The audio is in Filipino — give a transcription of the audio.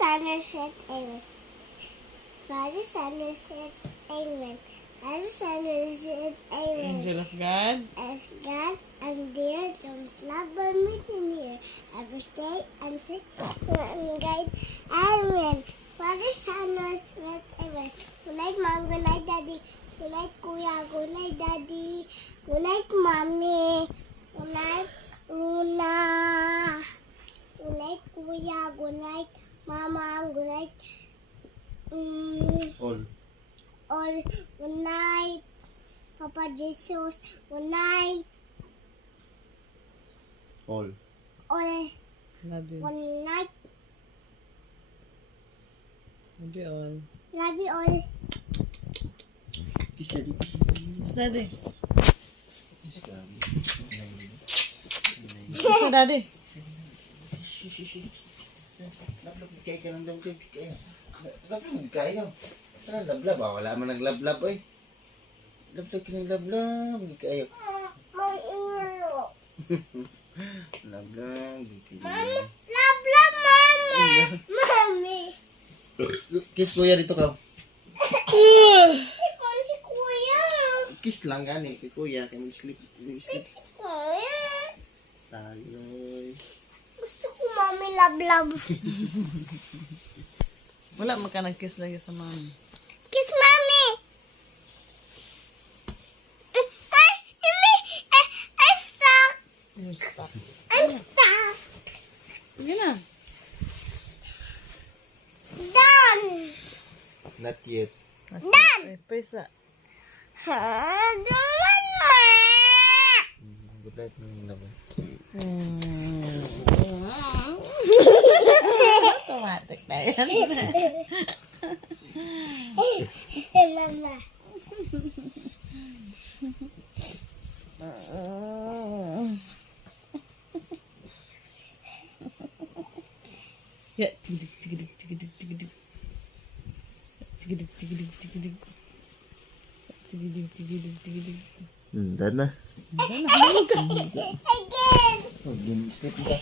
Samuel said, Amen. Father Samuel said, Amen. Father Samuel said, Amen. Angel of God. As God and dear Jones love by meeting here. Every stay and sit and guide. Amen. Father Samuel said, Amen. Good night, Mom. Good night, Daddy. Good night, Kuya. Good night, Daddy. Good night, Mommy. Good night, Luna. Good night, Kuya. Good night, Mama. Good night, all. Good night, Papa Jesus. Good night, All. all. Love you. Good night. Love you all. Love you all. Kiss daddy, kiss. Kiss daddy. Kiss ka. Kiss sa daddy. Lablab, kaya ka ng lablab. Lablab, kaya. Ano lablab? Wala man naglablab eh. Lablab ka ng lablab. Kaya. Lablab. Love, love, Mama. Mommy. Kiss kuya dito ka. Ikaw si Kuya. Kiss lang gani kay kuya. Kaya mag-sleep. Mag-sleep Kuya. tayo. Gusto ko Mommy love, love. Wala man ka nag-kiss lagi sa mami. Kiss Mommy. Ay, Mimi. I'm stuck. You're stuck. I'm stuck. Sige na. Done. Not yet. Done. Ay, presa. Mama. Good night ng laban. Automatic na yan. Mama. Ya, tigidig, tigidig, tigidig, tigidig. Tigidig, tigidig, tigidig. Tigidig, tigidig, tigidig. Done na. Again. Oh, sleep ka.